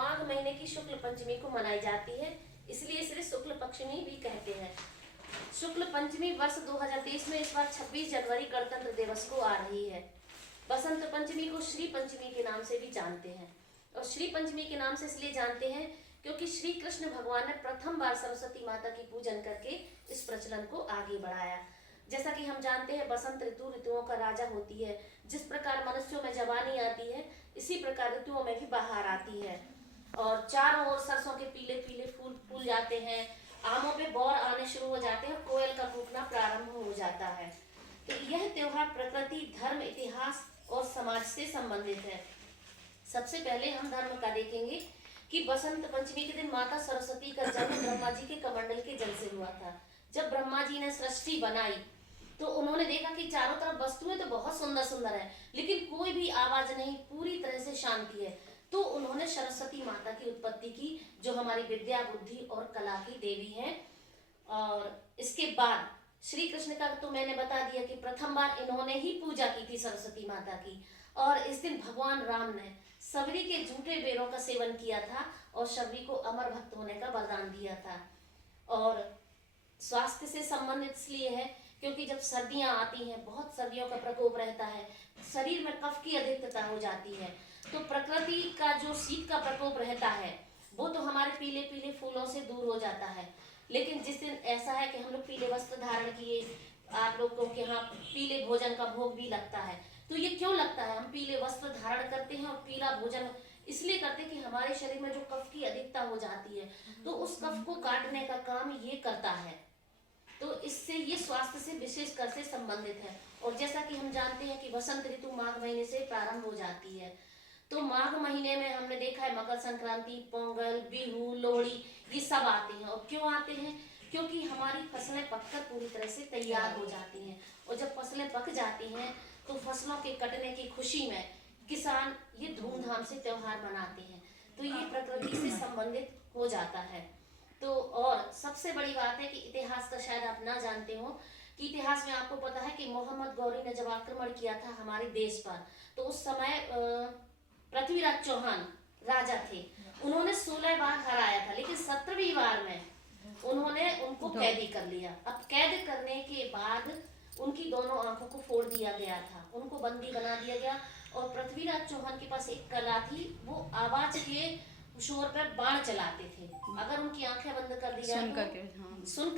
माघ महीने की शुक्ल पंचमी को मनाई जाती है, इसलिए इसे शुक्ल पंचमी भी कहते हैं। शुक्ल पंचमी वर्ष 2023 में इस बार 26 जनवरी गणतंत्र दिवस को आ रही है। बसंत पंचमी को श्री पंचमी के नाम से भी जानते हैं, और श्री पंचमी के नाम से इसलिए जानते हैं क्योंकि श्री कृष्ण भगवान ने प्रथम बार सरस्वती माता की पूजन करके इस प्रचलन को आगे बढ़ाया। जैसा कि हम जानते हैं, बसंत ऋतु ऋतुओं का राजा होती है। जिस प्रकार मनुष्यों में जवानी आती है, इसी प्रकार ऋतुओं में भी बहार आती है, और चारों ओर सरसों के पीले पीले फूल फूल जाते हैं, आमों पे बौर आने शुरू हो जाते हैं, कोयल का कूकना प्रारंभ हो जाता है। तो यह त्योहार प्रकृति, धर्म, इतिहास और समाज से संबंधित है। सबसे पहले हम धर्म का देखेंगे कि बसंत पंचमी के दिन माता सरस्वती का जन्म ब्रह्मा जी के कमंडल के जल से हुआ था। जब ब्रह्मा जी ने सृष्टि बनाई तो उन्होंने देखा कि चारों तरफ वस्तुएं तो बहुत सुंदर सुंदर है, लेकिन कोई भी आवाज नहीं, पूरी तरह से शांति है। तो उन्होंने सरस्वती माता की उत्पत्ति की, जो हमारी विद्या, बुद्धि और कला की देवी हैं। और इसके बाद श्री कृष्ण का तो मैंने बता दिया कि प्रथम बार इन्होंने ही पूजा की थी सरस्वती माता की, और इस दिन भगवान राम ने सबरी के झूठे बेरों का सेवन किया था और सबरी को अमर भक्त होने का वरदान दिया था। और स्वास्थ्य से संबंधित इसलिए है क्योंकि जब सर्दियां आती हैं, बहुत सर्दियों का प्रकोप रहता है, शरीर में कफ की अधिकता हो जाती है, तो प्रकृति का जो शीत का प्रकोप रहता है वो तो हमारे पीले पीले फूलों से दूर हो जाता है। लेकिन जिस दिन ऐसा है कि हम लोग पीले वस्त्र धारण किए, आप लोगों के यहाँ पीले भोजन का भोग भी लगता है। तो ये क्यों लगता है? हम पीले वस्त्र धारण करते हैं और पीला भोजन इसलिए करते हैं कि हमारे शरीर में जो कफ की अधिकता हो जाती है, तो उस कफ को काटने का काम ये करता है। तो इससे ये स्वास्थ्य से विशेष कर से संबंधित है। और जैसा कि हम जानते हैं कि बसंत ऋतु माघ महीने से प्रारंभ हो जाती है, तो माघ महीने में हमने देखा है मकर संक्रांति, पोंगल, बिहू, लोहड़ी, ये सब आते हैं। और क्यों आते हैं? क्योंकि हमारी फसलें पककर पूरी तरह से तैयार हो जाती हैं, और जब फसलें पक जाती हैं तो फसलों के कटने की खुशी में किसान ये धूमधाम से त्योहार मनाते हैं। तो ये प्रकृति से संबंधित हो जाता है। तो और सबसे बड़ी बात है कि इतिहास का शायद आप ना जानते हो कि इतिहास में आपको पता है कि मोहम्मद गौरी ने जब आक्रमण किया था हमारे देश पर, तो उस समय पृथ्वीराज चौहान राजा थे, उन्होंने 16 बार हराया था, लेकिन 17वीं बार में उन्होंने उनको कैदी कर लिया। अब कैद करने के बाद उनकी दोनों आंखों को फोड़ दिया गया था, उनको बंदी बना दिया गया। और पृथ्वीराज चौहान के पास एक कला थी, वो आवाज के शोर पर बाण चलाते थे। अगर उनकी आंखें बंद कर दी जाए, सुन